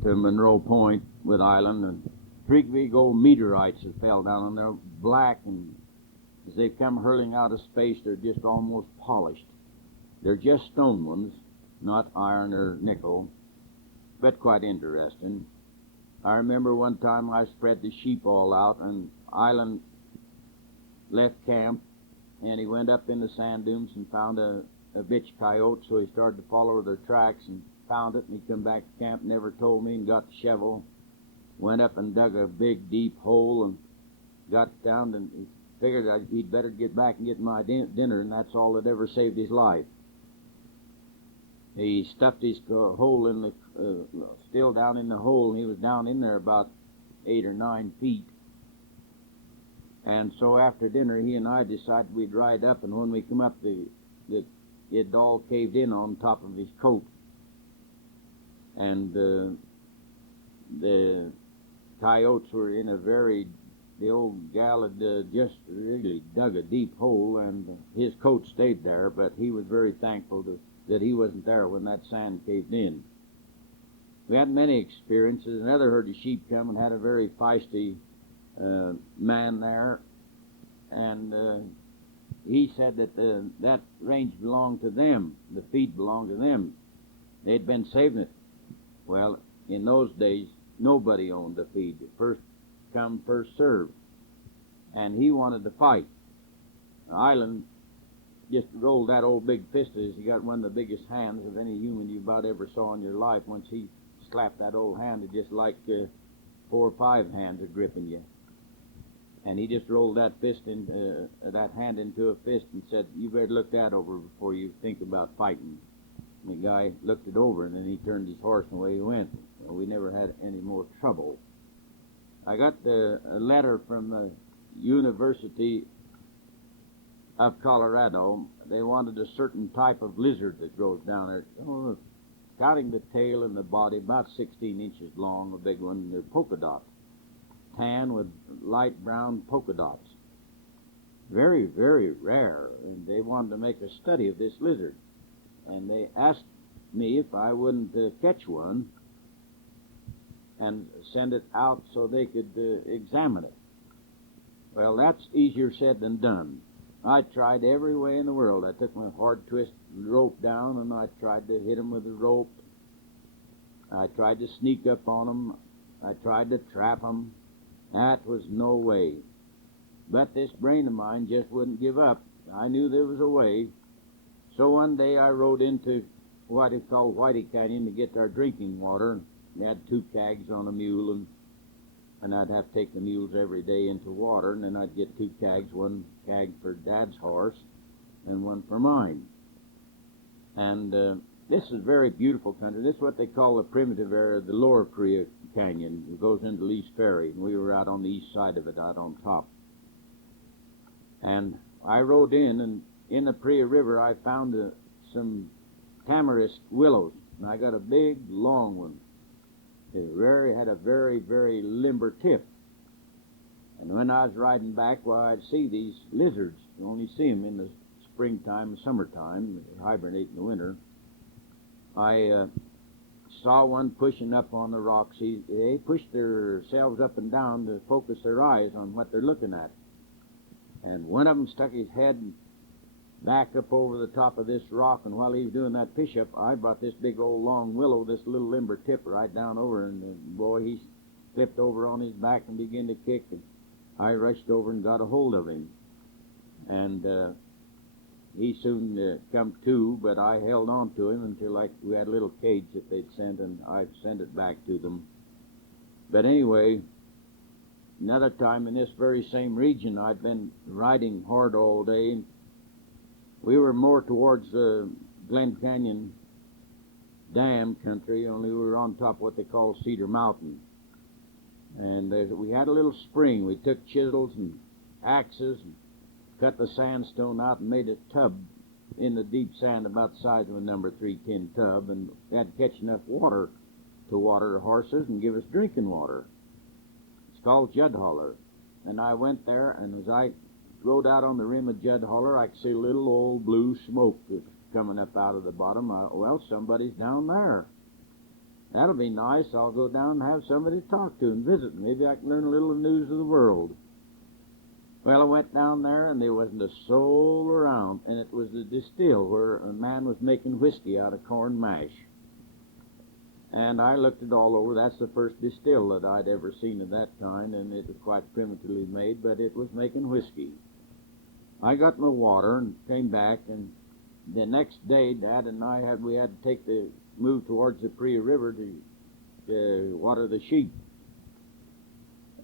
to Monroe Point with Ilan, and three big old meteorites that fell down, and they're black, and as they come hurling out of space, they're just almost polished. They're just stone ones, not iron or nickel, but quite interesting. I remember one time I spread the sheep all out, and Ilan left camp, and he went up in the sand dunes and found a bitch coyote, so he started to follow their tracks and found it, and he come back to camp, never told me, and got the shovel, went up and dug a big, deep hole, and got down, and he figured he'd better get back and get my dinner, and that's all that ever saved his life. He stuffed his hole in the, still down in the hole, and he was down in there about 8 or 9 feet. And so after dinner, he and I decided we'd ride up, and when we come up, it all caved in on top of his coat. And the coyotes were in the old gal had just really dug a deep hole, and his coat stayed there, but he was very thankful that he wasn't there when that sand caved in. We had many experiences. Another herd of sheep come and had a very feisty man there, and he said that that range belonged to them, the feed belonged to them. They'd been saving it. Well, in those days, nobody owned the feed. First come, first served. And he wanted to fight. Ilan just rolled that old big fist of his. He got one of the biggest hands of any human you about ever saw in your life. Once he slapped that old hand, it just like 4 or 5 hands are gripping you. And he just rolled that that hand into a fist and said, "You better look that over before you think about fighting." And the guy looked it over, and then he turned his horse and away he went. Well, we never had any more trouble. I got a letter from the University of Colorado. They wanted a certain type of lizard that grows down there. Oh, counting the tail and the body, about 16 inches long, a big one. They're polka dots, tan with light brown polka dots. Very, very rare. And they wanted to make a study of this lizard. And they asked me if I wouldn't catch one and send it out so they could examine it. Well, that's easier said than done. I tried every way in the world. I took my hard twist rope down, and I tried to hit them with the rope. I tried to sneak up on them. I tried to trap them. That was no way. But this brain of mine just wouldn't give up. I knew there was a way. So one day I rode into what is called Whitey Canyon to get our drinking water. They had 2 cags on a mule, and I'd have to take the mules every day into water, and then I'd get 2 cags, 1 cag for Dad's horse and 1 for mine. And this is very beautiful country. This is what they call the primitive area of the lower Korea Canyon. It goes into Lee's Ferry, and we were out on the east side of it, out on top. And I rode in, and in the Priya River I found some tamarisk willows, and I got a big, long one. It had a very, very limber tip. And when I was riding back, well, I'd see these lizards. You only see them in the springtime and summertime. They hibernate in the winter. I saw one pushing up on the rocks. They push themselves up and down to focus their eyes on what they're looking at. And one of them stuck his head back up over the top of this rock, and while he was doing that push-up, I brought this big old long willow, this little limber tip, right down over, and boy, he flipped over on his back and began to kick, and I rushed over and got a hold of him. And he soon come to, but I held on to him until we had a little cage that they'd sent, and I sent it back to them. But anyway, another time in this very same region, I'd been riding hard all day. We were more towards Glen Canyon Dam country, only we were on top of what they call Cedar Mountain. And we had a little spring. We took chisels and axes and cut the sandstone out and made a tub in the deep sand about the size of a number 3 tin tub, and we had to catch enough water to water the horses and give us drinking water. It's called Judd Holler. And I went there, and as I rode out on the rim of Judd Holler, I could see a little old blue smoke coming up out of the bottom. Well, somebody's down there. That'll be nice. I'll go down and have somebody to talk to and visit. Maybe I can learn a little news of the world. Well, I went down there, and there wasn't a soul around, and it was a distill where a man was making whiskey out of corn mash. And I looked it all over. That's the first distill that I'd ever seen of that kind, and it was quite primitively made, but it was making whiskey. I got my water and came back, and the next day, Dad and I had to move towards the Prea River to water the sheep.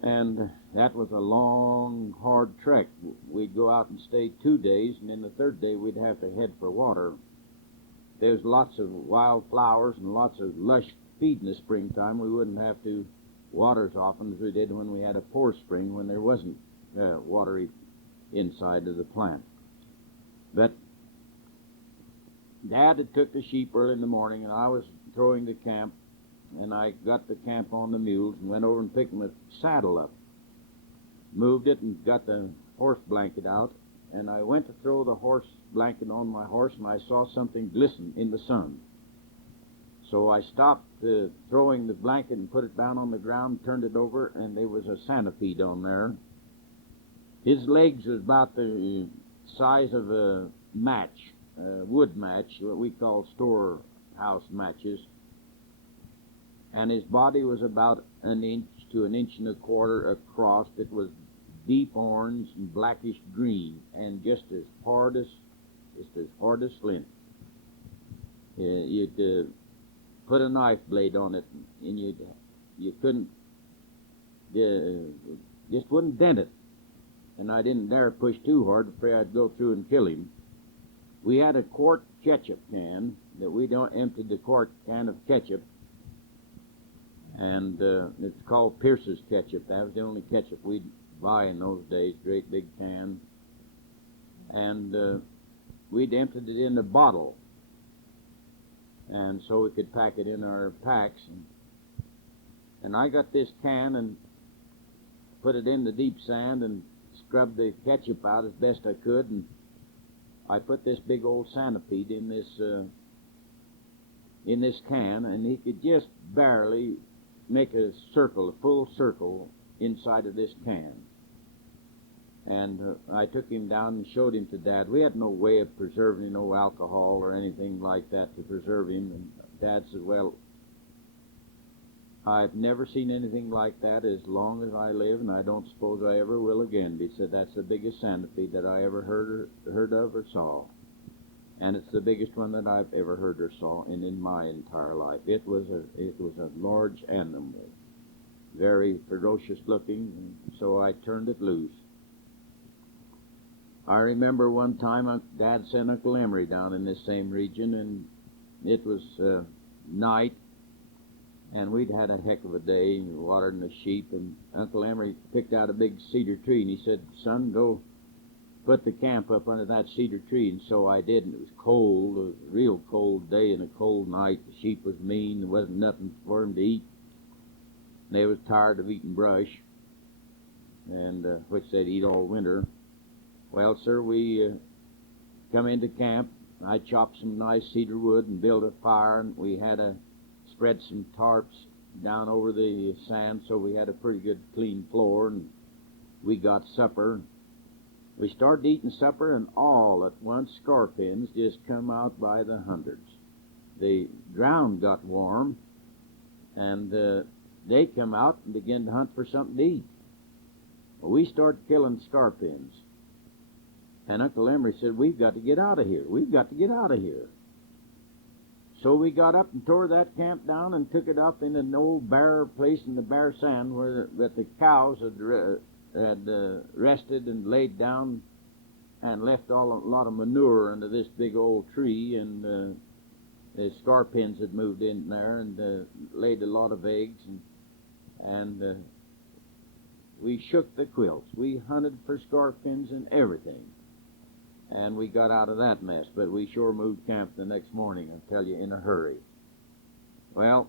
And that was a long, hard trek. We'd go out and stay 2 days, and then the third day we'd have to head for water. There's lots of wild flowers and lots of lush feed in the springtime. We wouldn't have to water as often as we did when we had a pour spring, when there wasn't watery inside of the plant. But Dad had took the sheep early in the morning, and I was throwing the camp, and I got the camp on the mules and went over and picked my saddle up, moved it and got the horse blanket out, and I went to throw the horse blanket on my horse, and I saw something glisten in the sun. So I stopped throwing the blanket and put it down on the ground, turned it over, and there was a centipede on there. His legs was about the size of a match, a wood match, what we call storehouse matches. And his body was about an inch to an inch and a quarter across. It was deep orange and blackish green, and just as hard as flint. You'd put a knife blade on it, and you couldn't, just wouldn't dent it. And I didn't dare push too hard, afraid I'd go through and kill him. We had a quart ketchup can that we'd emptied the quart can of ketchup, and it's called Pierce's ketchup. That was the only ketchup we'd buy in those days, great big can. And we'd emptied it in a bottle, and so we could pack it in our packs. And I got this can and put it in the deep sand and scrubbed the ketchup out as best I could, and I put this big old centipede in this can, and he could just barely make a circle, a full circle inside of this can. And I took him down and showed him to Dad. We had no way of preserving, no alcohol or anything like that to preserve him. And Dad said, well, I've never seen anything like that as long as I live, and I don't suppose I ever will again. He said, that's the biggest centipede that I ever heard of or saw. And it's the biggest one that I've ever heard or saw in my entire life. It was a large animal, very ferocious looking, and so I turned it loose. I remember one time Dad sent Uncle Emery down in this same region, and it was night, and we'd had a heck of a day watering the sheep, and Uncle Emery picked out a big cedar tree, and he said, son, go put the camp up under that cedar tree. And so I did, and it was cold, it was a real cold day and a cold night. The sheep was mean, there wasn't nothing for them to eat. They was tired of eating brush, and which they'd eat all winter. Well, sir, we come into camp. I chopped some nice cedar wood and built a fire, and we had to spread some tarps down over the sand, so we had a pretty good clean floor, and we got supper. We started eating supper, and all at once scorpions just come out by the hundreds. The ground got warm, and they come out and began to hunt for something to eat. Well, we started killing scorpions. And Uncle Emery said, we've got to get out of here. We've got to get out of here. So we got up and tore that camp down and took it up in an old bare place in the bare sand where the cows had rested and laid down and left a lot of manure under this big old tree, and the scorpions had moved in there and laid a lot of eggs, and we shook the quilts. We hunted for scorpions and everything, and we got out of that mess, but we sure moved camp the next morning, I tell you, in a hurry. Well,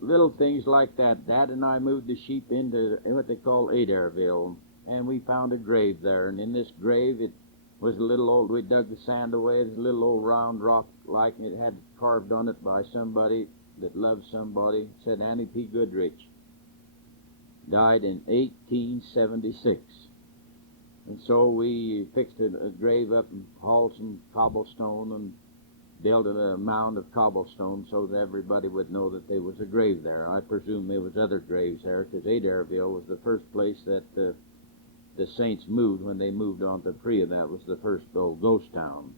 little things like that. Dad and I moved the sheep into what they call Adairville, and we found a grave there, and in this grave was a little old, we dug the sand away, it was a little old round rock like, and it had carved on it by somebody that loved somebody, said Annie P. Goodrich. Died in 1876. And so we fixed a grave up and hauled some cobblestone and built a mound of cobblestone so that everybody would know that there was a grave there. I presume there was other graves there, because Adairville was the first place that the Saints moved when they moved on to Priya. That was the first old ghost town.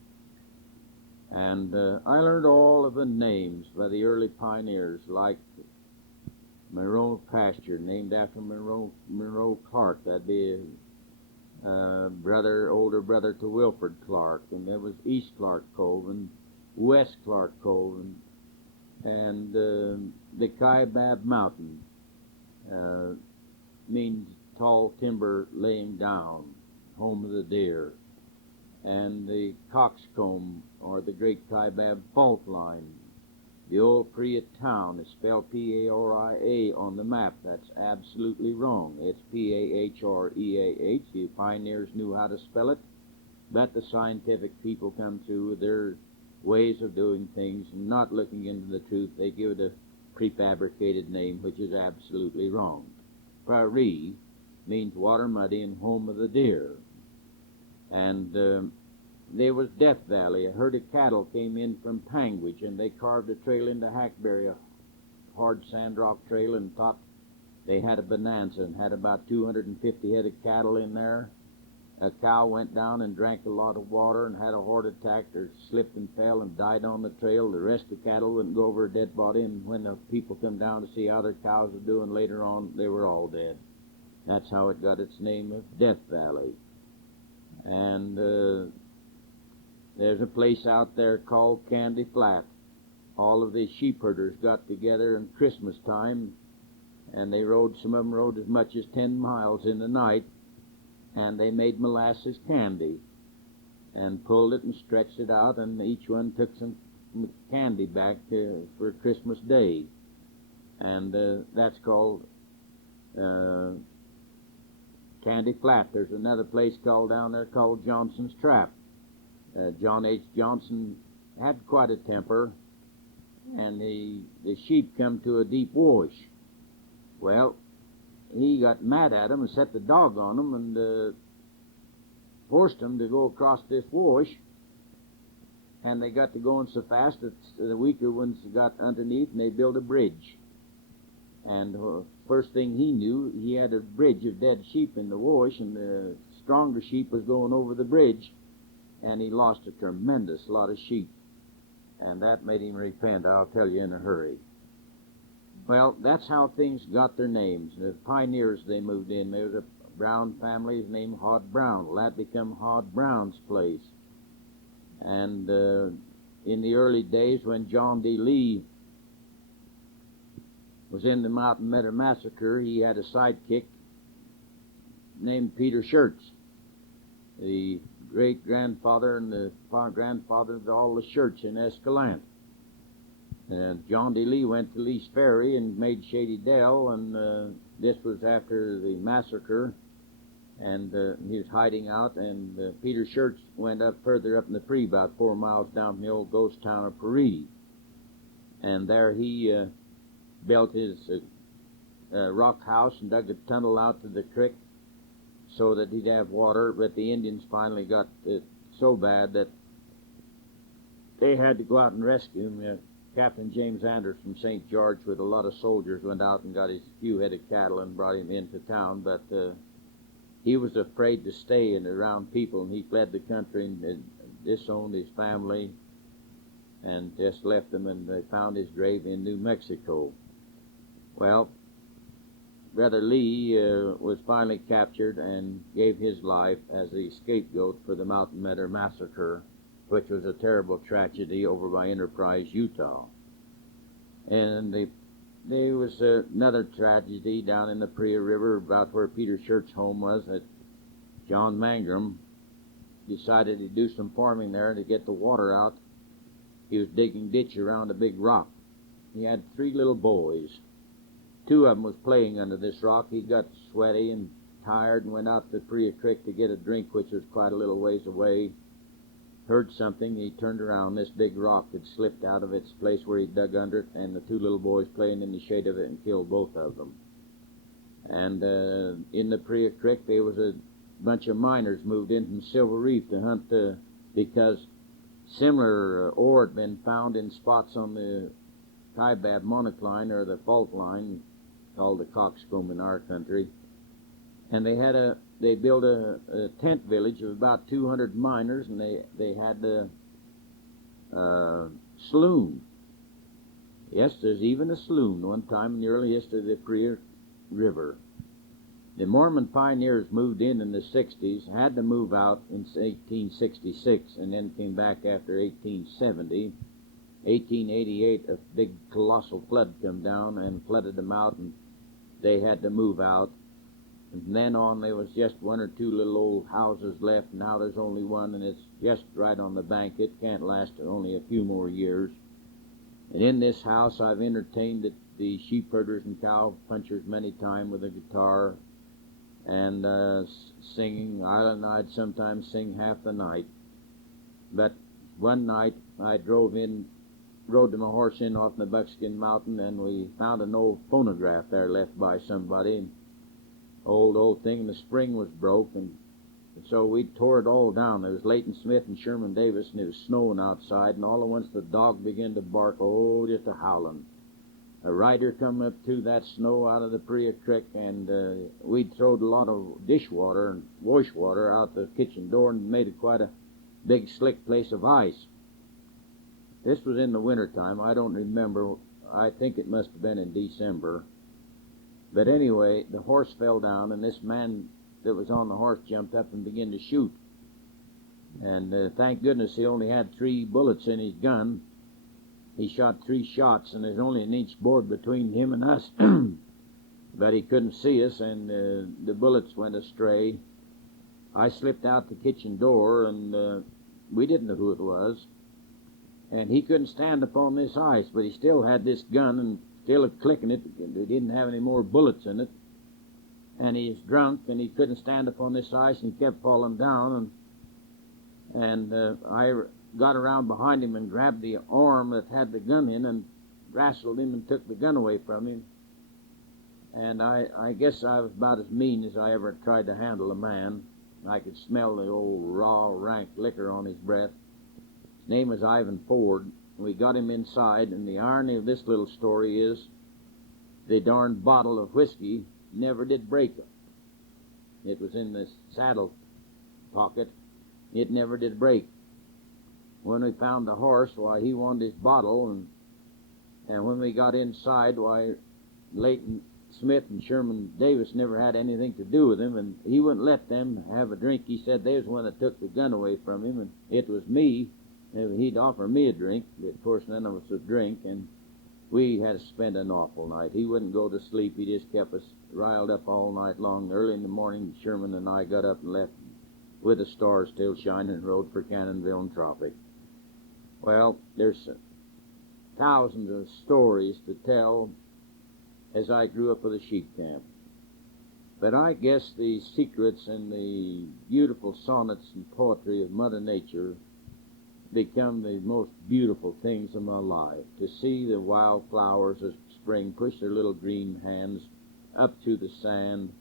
And I learned all of the names by the early pioneers, like Monroe Pasture, named after Monroe Clark. That'd be older brother to Wilford Clark. And there was East Clark Cove and West Clark Cove, and the Kaibab Mountain means tall timber laying down, home of the deer. And the Coxcomb, or the Great Kaibab Fault Line. The old Priya town is spelled P-A-R-I-A on the map. That's absolutely wrong. It's P-A-H-R-E-A-H. The pioneers knew how to spell it, but the scientific people come through with their ways of doing things and not looking into the truth. They give it a prefabricated name, which is absolutely wrong. Prairie means water muddy and home of the deer. And there was Death Valley. A herd of cattle came in from Panguitch, and they carved a trail into Hackberry, a hard sand rock trail, and thought they had a bonanza and had about 250 head of cattle in there. A cow went down and drank a lot of water and had a heart attack, or slipped and fell and died on the trail. The rest of the cattle wouldn't go over a dead body, and when the people come down to see how their cows were doing later on, they were all dead. That's how it got its name of Death Valley. And there's a place out there called Candy Flat. All of the sheepherders got together in Christmas time, and some of them rode as much as 10 miles in the night, and they made molasses candy and pulled it and stretched it out, and each one took some candy back for Christmas Day. And that's called Candy Flat. There's another place down there called Johnson's Trap. John H. Johnson had quite a temper, and the sheep come to a deep wash. Well, he got mad at them and set the dog on them and forced them to go across this wash, and they got to going so fast that the weaker ones got underneath, and they built a bridge. And first thing he knew, he had a bridge of dead sheep in the wash, and the stronger sheep was going over the bridge, and he lost a tremendous lot of sheep. And that made him repent, I'll tell you, in a hurry. Well, that's how things got their names. The pioneers, they moved in. There was a Brown family named Hod Brown. Well, that became Hod Brown's place. And in the early days when John D. Lee was in the Mountain Meadow Massacre, he had a sidekick named Peter Shirts, the great-grandfather and the grandfather of all the Shirts in Escalante. And John D. Lee went to Lee's Ferry and made Shady Dell, and this was after the massacre, and he was hiding out, and Peter Shirts went up further up in the Prairie, about 4 miles down from the old ghost town of Paris. And there he built his rock house and dug a tunnel out to the creek so that he'd have water, but the Indians finally got it so bad that they had to go out and rescue him. Captain James Anders from St. George with a lot of soldiers went out and got his few head of cattle and brought him into town, but he was afraid to stay around people, and he fled the country and disowned his family and just left them, and they found his grave in New Mexico. Well, Brother Lee was finally captured and gave his life as the scapegoat for the Mountain Meadow Massacre, which was a terrible tragedy over by Enterprise, Utah. And there was another tragedy down in the Priya River about where Peter Shirt's home was, that John Mangrum decided to do some farming there to get the water out. He was digging ditch around a big rock. He had 3 little boys. 2 of them was playing under this rock. He got sweaty and tired and went out to Priya Creek to get a drink, which was quite a little ways away. Heard something. He turned around. This big rock had slipped out of its place where he dug under it, and the two little boys playing in the shade of it and killed both of them. And in the Priya Creek, there was a bunch of miners moved in from Silver Reef to hunt because similar ore had been found in spots on the Kaibab monocline, or the fault line, called the coxcomb in our country. And they built a tent village of about 200 miners, and they had a saloon. Yes, there's even a saloon one time in the early history of the Priya River. The Mormon pioneers moved in the 60s, had to move out in 1866, and then came back after 1870. 1888, a big colossal flood come down and flooded them out, and they had to move out. And from then on, there was just one or two little old houses left. Now there's only one, and it's just right on the bank. It can't last only a few more years. And in this house, I've entertained the sheepherders and cow punchers many times with a guitar and singing. Ilan and I'd sometimes sing half the night. But one night, I rode my horse in off the Buckskin Mountain, and we found an old phonograph there left by somebody. Old thing, and the spring was broke, and so we tore it all down. There was Leighton Smith and Sherman Davis, and it was snowing outside, and all at once the dog began to bark, just a howling. A rider come up through that snow out of the Priya Creek, and we'd throwed a lot of dishwater and wash water out the kitchen door and made it quite a big slick place of ice. This was in the wintertime. I don't remember. I think it must have been in December. But anyway, the horse fell down, and this man that was on the horse jumped up and began to shoot. And thank goodness he only had 3 bullets in his gun. He shot 3 shots, and there's only an inch board between him and us. But he couldn't see us, and the bullets went astray. I slipped out the kitchen door, and we didn't know who it was. And he couldn't stand upon this ice, but he still had this gun and still clicking it. They didn't have any more bullets in it. And he's drunk, and he couldn't stand upon this ice, and he kept falling down. And I got around behind him and grabbed the arm that had the gun in and wrestled him and took the gun away from him. And I guess I was about as mean as I ever tried to handle a man. I could smell the old raw, rank liquor on his breath. His name was Ivan Ford. We got him inside, and the irony of this little story is the darn bottle of whiskey never did break. It was in the saddle pocket. It never did break. When we found the horse, why, he wanted his bottle, and when we got inside, why, Leighton Smith and Sherman Davis never had anything to do with him, and he wouldn't let them have a drink. He said they was the one that took the gun away from him, and it was me. He'd offer me a drink, but of course none of us would drink, and we had to spend an awful night. He wouldn't go to sleep. He just kept us riled up all night long. Early in the morning, Sherman and I got up and left with the stars still shining and rode for Cannonville and Tropic. Well, there's thousands of stories to tell as I grew up with a sheep camp. But I guess the secrets and the beautiful sonnets and poetry of Mother Nature become the most beautiful things in my life. To see the wild flowers of spring push their little green hands up to the sand,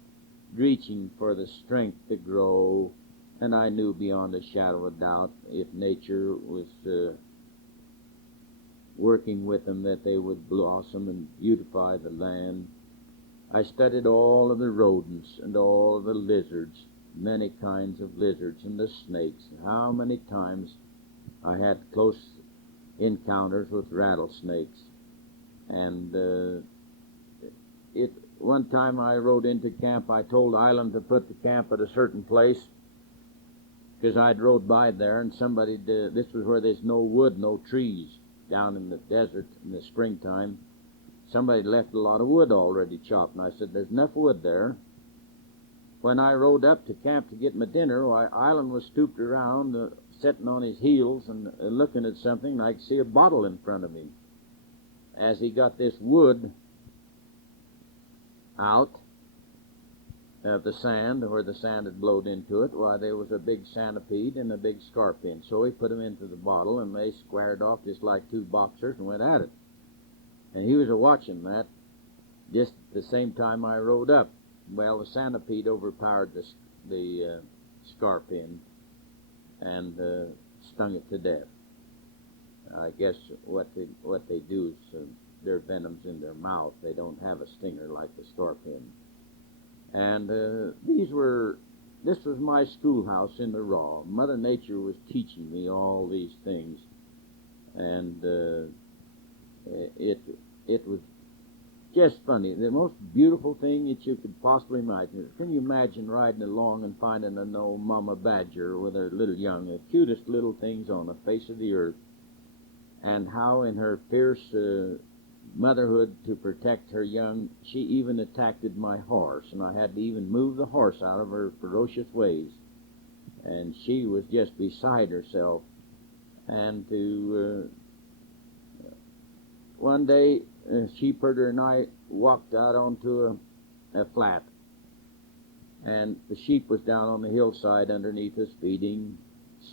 reaching for the strength to grow, and I knew beyond a shadow of doubt, if nature was working with them, that they would blossom and beautify the land. I studied all of the rodents and all of the lizards, many kinds of lizards, and the snakes. How many times I had close encounters with rattlesnakes. And one time I rode into camp, I told Ilan to put the camp at a certain place, because I'd rode by there, and somebody did. This was where there's no wood, no trees, down in the desert in the springtime. Somebody left a lot of wood already chopped, and I said, there's enough wood there. When I rode up to camp to get my dinner, why, Ilan was stooped around, sitting on his heels and looking at something, and I could see a bottle in front of me. As he got this wood out, the sand, where the sand had blowed into it, why, there was a big centipede and a big scorpion. So he put them into the bottle, and they squared off just like two boxers and went at it. And he was a-watching that just at the same time I rode up. Well, the centipede overpowered the scorpion and stung it to death. I guess what they do is their venom's in their mouth. They don't have a stinger like the scorpion. And this was my schoolhouse in the raw. Mother Nature was teaching me all these things, and it was just funny. The most beautiful thing that you could possibly imagine. Can you imagine riding along and finding an old mama badger with her little young, the cutest little things on the face of the earth, and how in her fierce motherhood to protect her young, she even attacked my horse, and I had to even move the horse out of her ferocious ways. And she was just beside herself. And one day, Sheepherder and I walked out onto a flat, and the sheep was down on the hillside underneath us feeding,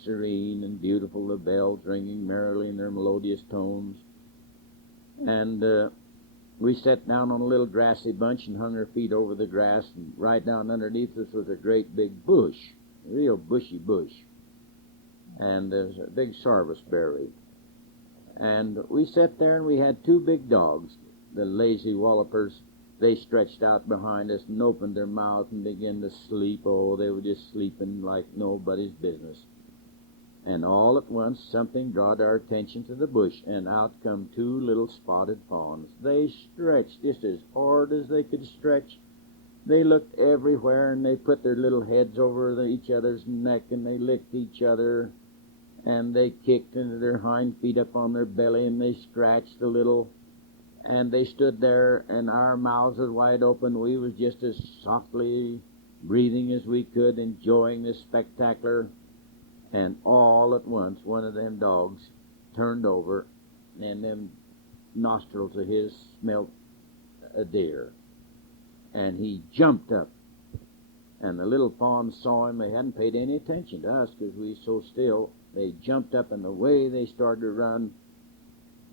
serene and beautiful, the bells ringing merrily in their melodious tones. And we sat down on a little grassy bunch and hung our feet over the grass, and right down underneath us was a great big bush, a real bushy bush, and there's a big sarviceberry. And we sat there, and we had two big dogs, the lazy wallopers. They stretched out behind us and opened their mouths and began to sleep. Oh, they were just sleeping like nobody's business. And all at once something drawed our attention to the bush, and out come two little spotted fawns. They stretched just as hard as they could stretch. They looked everywhere, and they put their little heads over each other's neck, and they licked each other, and they kicked into their hind feet up on their belly, and they scratched a little, and they stood there, and our mouths was wide open. We was just as softly breathing as we could, enjoying this spectacular. And all at once, one of them dogs turned over, and them nostrils of his smelt a deer. And he jumped up. And the little fawns saw him. They hadn't paid any attention to us because we were so still. They jumped up, and away they started to run.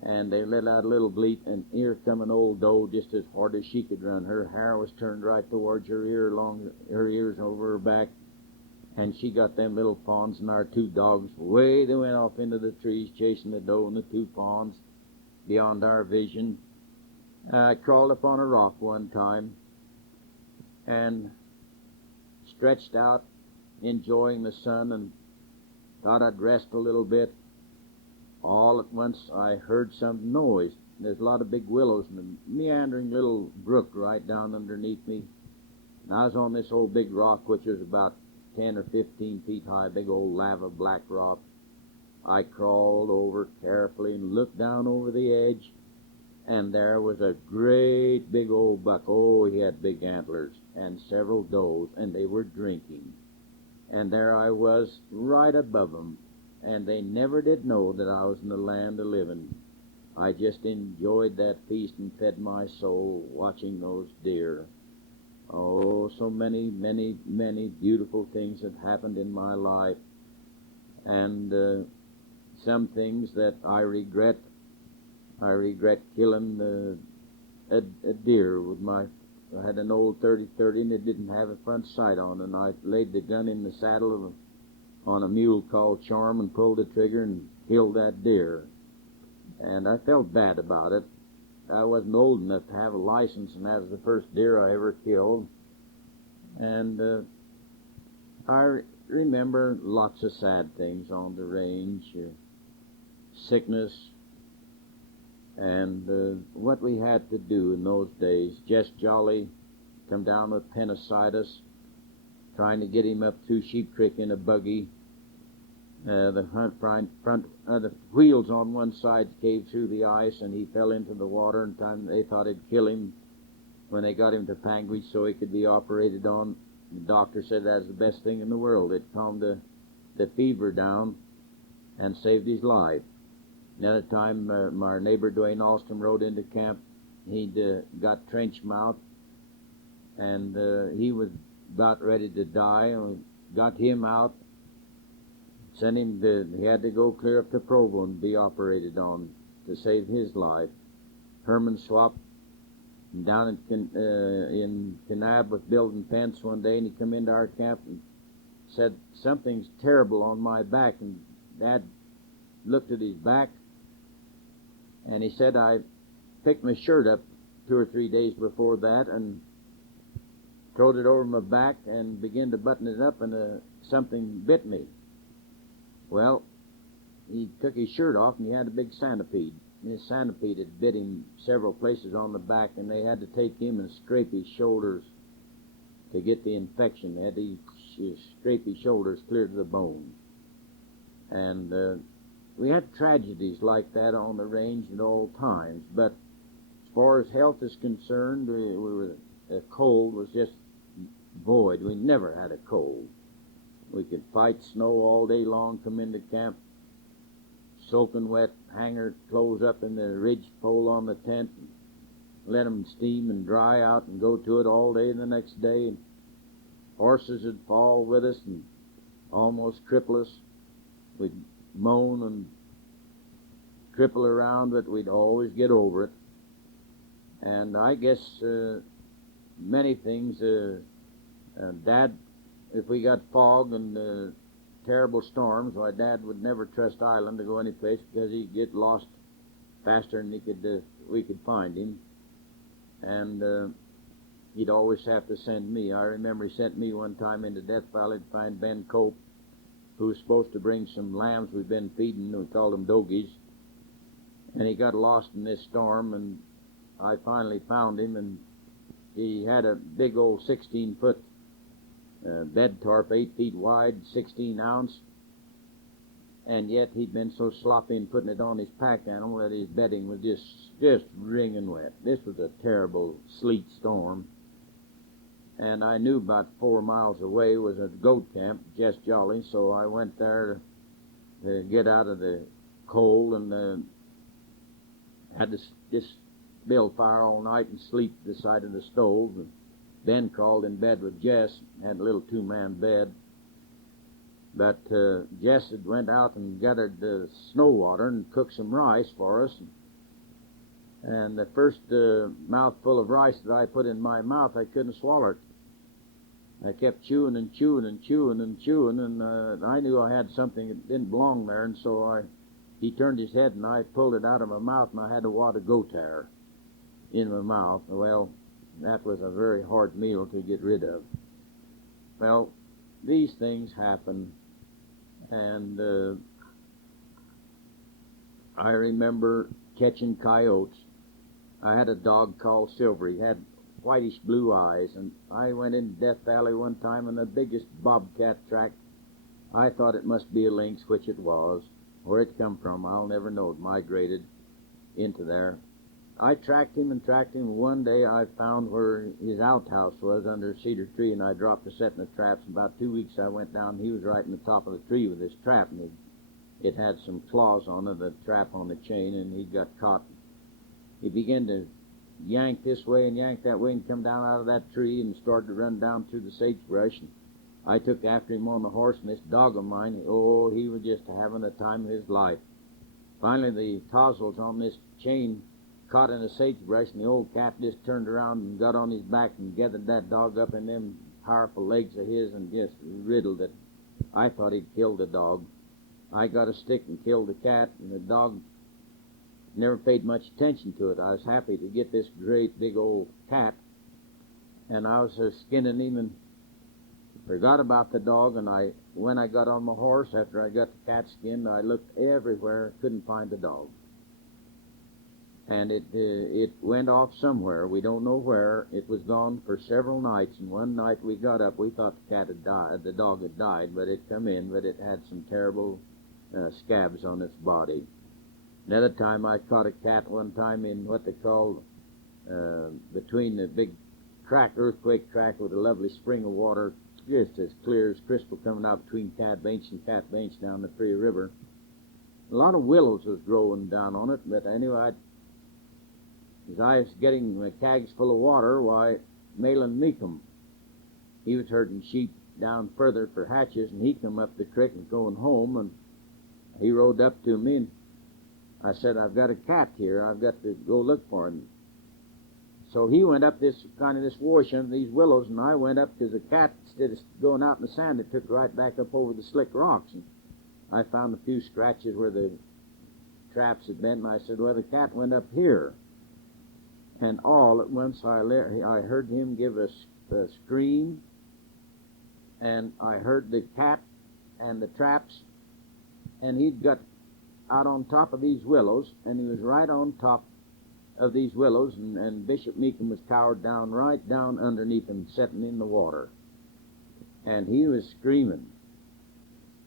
And they let out a little bleat, and here come an old doe just as hard as she could run. Her hair was turned right towards her ear, along her ears over her back. And she got them little fawns and our two dogs. Away they went off into the trees, chasing the doe and the two fawns beyond our vision. I crawled up on a rock one time and stretched out, enjoying the sun, and thought I'd rest a little bit. All at once I heard some noise. There's a lot of big willows and a meandering little brook right down underneath me. And I was on this old big rock, which was about 10 or 15 feet high, big old lava black rock. I crawled over carefully and looked down over the edge, and there was a great big old buck. Oh, he had big antlers, and several does, and they were drinking. And there I was right above them, and they never did know that I was in the land of living. I just enjoyed that feast and fed my soul watching those deer. Oh, so many, many, many beautiful things have happened in my life, and some things that I regret. I regret killing a deer with I had an old 30-30, and it didn't have a front sight on, and I laid the gun in the saddle on a mule called Herm and pulled the trigger and killed that deer. And I felt bad about it. I wasn't old enough to have a license, and that was the first deer I ever killed. And I remember lots of sad things on the range, sickness, and what we had to do in those days. Jess Jolly come down with appendicitis, trying to get him up through Sheep Creek in a buggy. The the wheels on one side caved through the ice, and he fell into the water. And time they thought it'd kill him. When they got him to Panguitch so he could be operated on, the doctor said that's the best thing in the world. It calmed the fever down and saved his life. Another time, my neighbor Dwayne Alston rode into camp. He'd got trench mouth, and he was about ready to die, and we got him out, sent him he had to go clear up to Provo and be operated on to save his life. Herman swapped down in Kanab was building fence one day, and he come into our camp and said, "Something's terrible on my back." And Dad looked at his back, and he said, "I picked my shirt up 2 or 3 days before that and throwed it over my back and began to button it up, and something bit me." Well, he took his shirt off, and he had a big centipede. And his centipede had bit him several places on the back, and they had to take him and scrape his shoulders to get the infection. They had to scrape his shoulders clear to the bone. And we had tragedies like that on the range at all times. But as far as health is concerned, a cold was just void. We never had a cold. We could fight snow all day long, come into camp, soaking wet, hang our clothes up in the ridge pole on the tent, and let them steam and dry out, and go to it all day the next day. And horses would fall with us and almost cripple us. We'd moan and cripple around, but we'd always get over it. And I guess many things, Dad, if we got fog and terrible storms, why Dad would never trust Ilan to go any place because he'd get lost faster than we could find him. And he'd always have to send me. I remember he sent me one time into Death Valley to find Ben Cope, who was supposed to bring some lambs we've been feeding. We called them dogies. And he got lost in this storm, and I finally found him, and he had a big old 16-foot bed tarp, 8 feet wide, 16 ounce, and yet he'd been so sloppy in putting it on his pack animal that his bedding was just wringing wet. This was a terrible sleet storm, and I knew about 4 miles away was a goat camp, Just Jolly, so I went there to get out of the cold, and had to just build fire all night and sleep beside of the stove. Ben crawled in bed with Jess, had a little 2-man bed. But Jess had went out and gathered snow water and cooked some rice for us. And the first mouthful of rice that I put in my mouth, I couldn't swallow it. I kept chewing and chewing and chewing and chewing, and I knew I had something that didn't belong there, and so he turned his head, and I pulled it out of my mouth, and I had a wad of goat hair in my mouth. Well, that was a very hard meal to get rid of. Well, these things happen, and I remember catching coyotes. I had a dog called Silver. He had whitish blue eyes, and I went into Death Valley one time in the biggest bobcat track. I thought it must be a lynx, which it was. Where it come from, I'll never know. It migrated into there. I tracked him and tracked him. One day I found where his outhouse was under a cedar tree, and I dropped a set in the traps. About 2 weeks I went down, and he was right in the top of the tree with his trap, and it had some claws on it, the trap on the chain, and he got caught. He began to yank this way and yank that way and come down out of that tree and started to run down through the sagebrush. And I took after him on the horse, and this dog of mine, he was just having the time of his life. Finally, the tozzles on this chain caught in the sagebrush, and the old cat just turned around and got on his back and gathered that dog up in them powerful legs of his and just riddled it. I thought he'd killed the dog. I got a stick and killed the cat, and the dog never paid much attention to it. I was happy to get this great big old cat, and I was skinning him and forgot about the dog. And when I got on my horse, after I got the cat skinned, I looked everywhere, couldn't find the dog. And it went off somewhere. We don't know where. It was gone for several nights, and one night we got up. We thought the cat had died, the dog had died, but it come in, but it had some terrible scabs on its body. Another time I caught a cat one time in what they call between the big earthquake crack with a lovely spring of water, just as clear as crystal coming out between Cat Bench and Cat Bench down the Free River. A lot of willows was growing down on it, but anyway, as I was getting my kegs full of water, why, Malin Meekum he was herding sheep down further for hatches, and he come up the creek and going home, and he rode up to me, and I said, I've got a cat here. I've got to go look for him. So he went up this wash under these willows, and I went up because the cat, instead of going out in the sand, it took right back up over the slick rocks. And I found a few scratches where the traps had been, and I said, well, the cat went up here. And all at once I heard him give a scream, and I heard the cat and the traps, and he'd got out on top of these willows, and he was right on top of these willows, and Bishop Meekum was cowered down right down underneath him, sitting in the water. And he was screaming.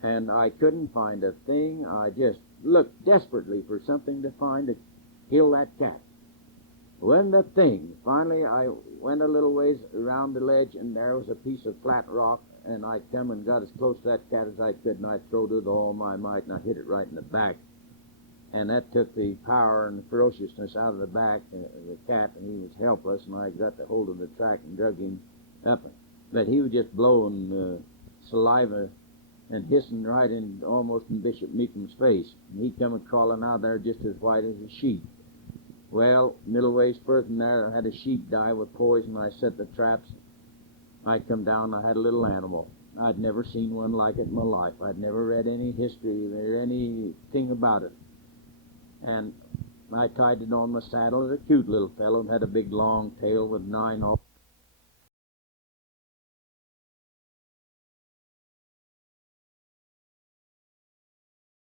And I couldn't find a thing. I just looked desperately for something to find to kill that cat. When the thing, finally I went a little ways around the ledge, and there was a piece of flat rock, and I come and got as close to that cat as I could, and I throwed it with all my might, and I hit it right in the back. And that took the power and the ferociousness out of the back of the cat, and he was helpless, and I got the hold of the track and drug him up. But he was just blowing saliva and hissing right in, almost in Bishop Meekum's face. And he come crawling out there just as white as a sheep. Well, middle ways further than there, I had a sheep die with poison. I set the traps. I come down, I had a little animal. I'd never seen one like it in my life. I'd never read any history or anything about it. And I tied it on my saddle. It was a cute little fellow and had a big long tail with 9 off.